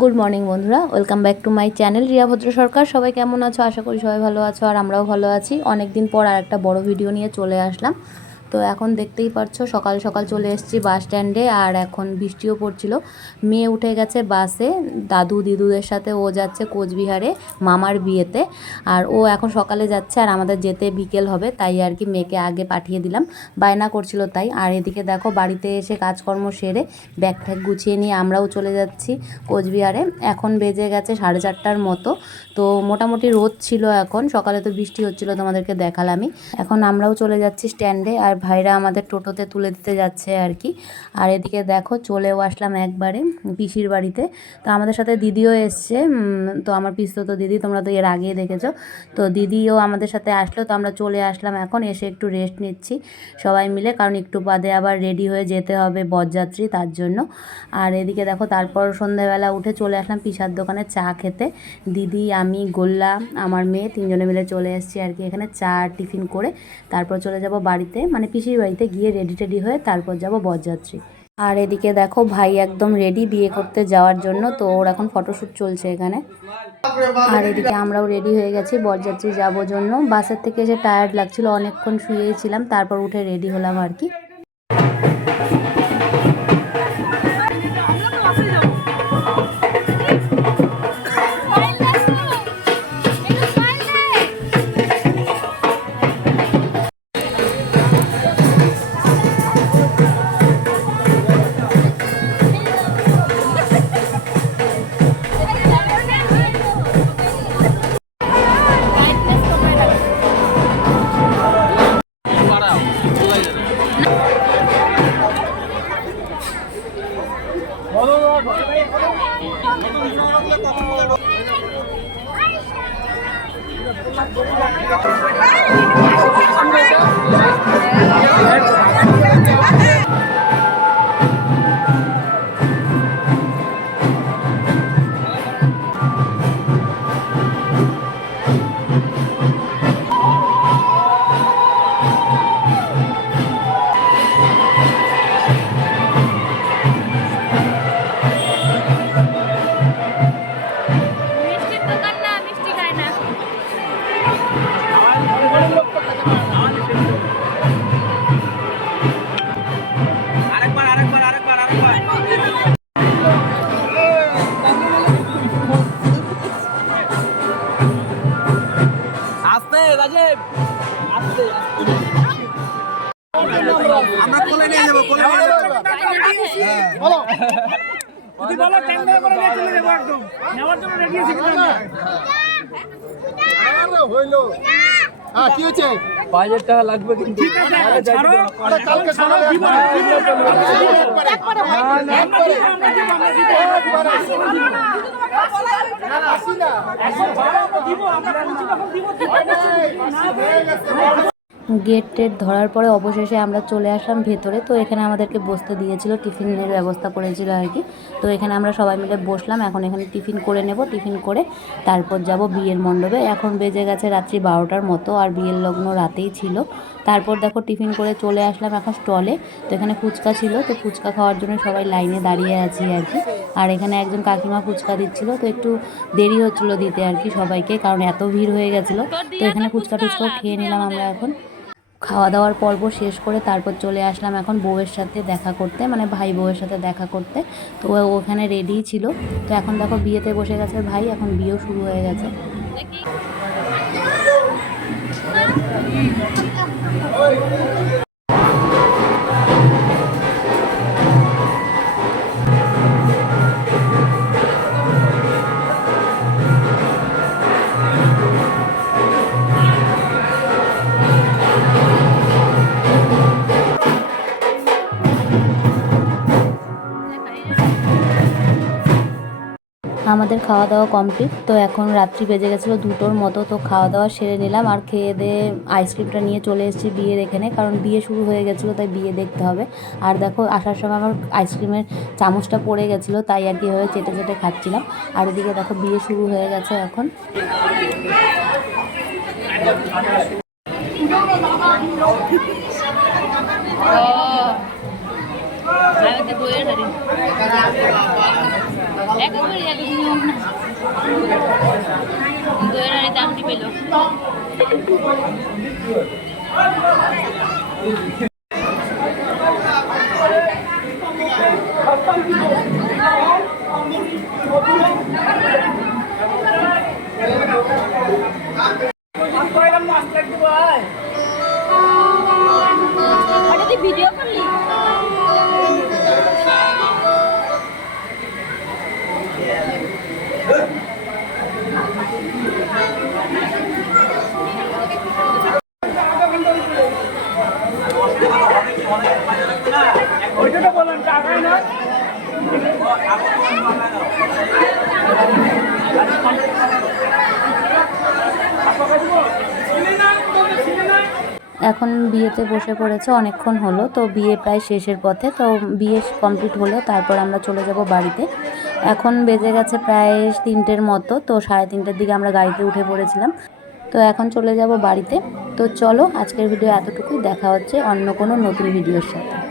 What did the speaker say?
Good morning বন্ধুরা। Welcome back to my channel Riya Bhadra Sarkar সবাই কেমন আছো? আশা করি সবাই ভালো আছো, আর আমরাও ভালো আছি। অনেক দিন পর আর একটা বড় ভিডিও নিয়ে চলে আসলাম। তো এখন দেখতেই পাচ্ছ সকাল সকাল চলে এসেছি বাস স্ট্যান্ডে আর এখন বৃষ্টিও পড়ছিল। মেয়ে উঠে গেছে বাসে, দাদু দিদুদের সাথে ও যাচ্ছে কোচবিহারে মামার বিয়েতে আর ও এখন সকালে যাচ্ছে আর আমাদের যেতে বিকেল হবে, তাই আর কি মেয়েকে আগে পাঠিয়ে দিলাম। বায়না করছিল তাই, আর এদিকে দেখো বাড়িতে এসে কাজকর্ম সেরে ব্যাগ ঠ্যাগ গুছিয়ে নিয়ে আমরাও চলে যাচ্ছি কোচবিহারে। এখন বেজে গেছে সাড়ে চারটার মতো, তো মোটামুটি রোদ ছিল এখন, সকালে তো বৃষ্টি হচ্ছিল তোমাদেরকে দেখালামই। এখন আমরাও চলে যাচ্ছি স্ট্যান্ডে আর ভাইরা আমাদের টোটোতে তুলে দিতে যাচ্ছে আর কি। আর এদিকে দেখো চলেও আসলাম একবারে পিসির বাড়িতে। তো আমাদের সাথে দিদিও এসছে। তো আমার পিসতো তো দিদি, তোমরা তো এর আগেই দেখেছ। তো দিদিও আমাদের সাথে আসলো, তো আমরা চলে আসলাম এখন, এসে একটু রেস্ট নিচ্ছি সবাই মিলে, কারণ একটু বাদে আবার রেডি হয়ে যেতে হবে বরযাত্রী তার জন্য। আর এদিকে দেখো তারপর সন্ধ্যাবেলা উঠে চলে আসলাম পিসার দোকানে চা খেতে। দিদি, আমি, গোল্লা, আমার মেয়ে তিনজনে মিলে চলে এসেছি আর কি এখানে চা, টিফিন করে। তারপর চলে যাব বাড়িতে। মানে পিসির বাড়িতে গিয়ে রেডি টেডি হয়ে তারপর যাব বরযাত্রী। আর এদিকে দেখো ভাই একদম রেডি বিয়ে করতে যাওয়ার জন্য, তো ওর এখন ফটোশ্যুট চলছে এখানে। আর এদিকে আমরাও রেডি হয়ে গেছি, বরযাত্রী যাব জন্য। বাসের থেকে এসে টায়ার্ড লাগছিল, অনেকক্ষণ শুয়েছিলাম তারপর উঠে রেডি হলাম আর কি। মিষ্টির আমরা কোলে নিয়ে যাব কোলে নিয়ে যাব বলো যদি বলো ট্যাঙ্ক করে নিয়ে চলে যাব একদম নেওয়ার জন্য রেডি আছি কিন্তু হইল হ্যাঁ কি হয়েছে বাজেট টাকা লাগবে কিন্তু ছাড়ো কালকে সকালে আসি না গেট টেট ধরার পরে অবশেষে আমরা চলে আসলাম ভেতরে। তো এখানে আমাদেরকে বসতে দিয়েছিল, টিফিনের ব্যবস্থা করেছিল আর কি। তো এখানে আমরা সবাই মিলে বসলাম, এখন এখানে টিফিন করে নেব, টিফিন করে তারপর যাব বিয়ের মণ্ডপে। এখন বেজে গেছে রাত্রি বারোটার মতো, আর বিয়ের লগ্ন রাতেই ছিল। তারপর দেখো টিফিন করে চলে আসলাম এখন স্টলে। তো এখানে ফুচকা ছিল, তো ফুচকা খাওয়ার জন্য সবাই লাইনে দাঁড়িয়ে আছি আর কি। আর এখানে একজন কাকিমা ফুচকা দিচ্ছিল, তো একটু দেরি হচ্ছিল দিতে আর কি সবাইকে, কারণ এত ভিড় হয়ে গেছিল। তো এখানে ফুচকা টুচকাও খেয়ে নিলাম আমরা এখন। খাওয়া দাওয়ার পর্ব শেষ করে তারপর চলে আসলাম এখন বউয়ের সাথে দেখা করতে মানে ভাই বউয়ের সাথে দেখা করতে। তো ওখানে রেডিই ছিল। তো এখন দেখো বিয়েতে বসে গেছে ভাই, এখন বিয়েও শুরু হয়ে গেছে। আমাদের খাওয়া দাওয়া কমপ্লিট তো এখন রাত্রি বেজে গেছিল দুটোর মতো, তো খাওয়া দাওয়া সেরে নিলাম। আর খেয়ে দিয়ে আইসক্রিমটা নিয়ে চলে এসেছি বিয়ের এখানে, কারণ বিয়ে শুরু হয়ে গেছিল, তাই বিয়ে দেখতে হবে। আর দেখো, আসার সময় আমার আইসক্রিমের চামচটা পড়ে গেছিল, তাই আর কি হয়ে চেটে চেটে খাচ্ছিলাম। আর এদিকে দেখো, বিয়ে শুরু হয়ে গেছে এখন। বইয়ের হাড়ি একেবারে নিয়ম না। দইয়ের হাড়ি দাম দিবে এখন বিয়েতে বসে পড়েছে, অনেকক্ষণ হলো, তো বিয়ে প্রায় শেষের পথে, তো বিয়ে কমপ্লিট হলে, তারপর আমরা চলে যাব বাড়িতে। এখন বেজে গেছে প্রায় তিনটের মতো, তো সাড়ে তিনটের দিকে আমরা গাড়িতে উঠে পড়েছিলাম। তো এখন চলে যাব বাড়িতে। তো চলো, আজকের ভিডিও এতটুকুই, দেখা হচ্ছে অন্য কোনো নতুন ভিডিওর সাথে।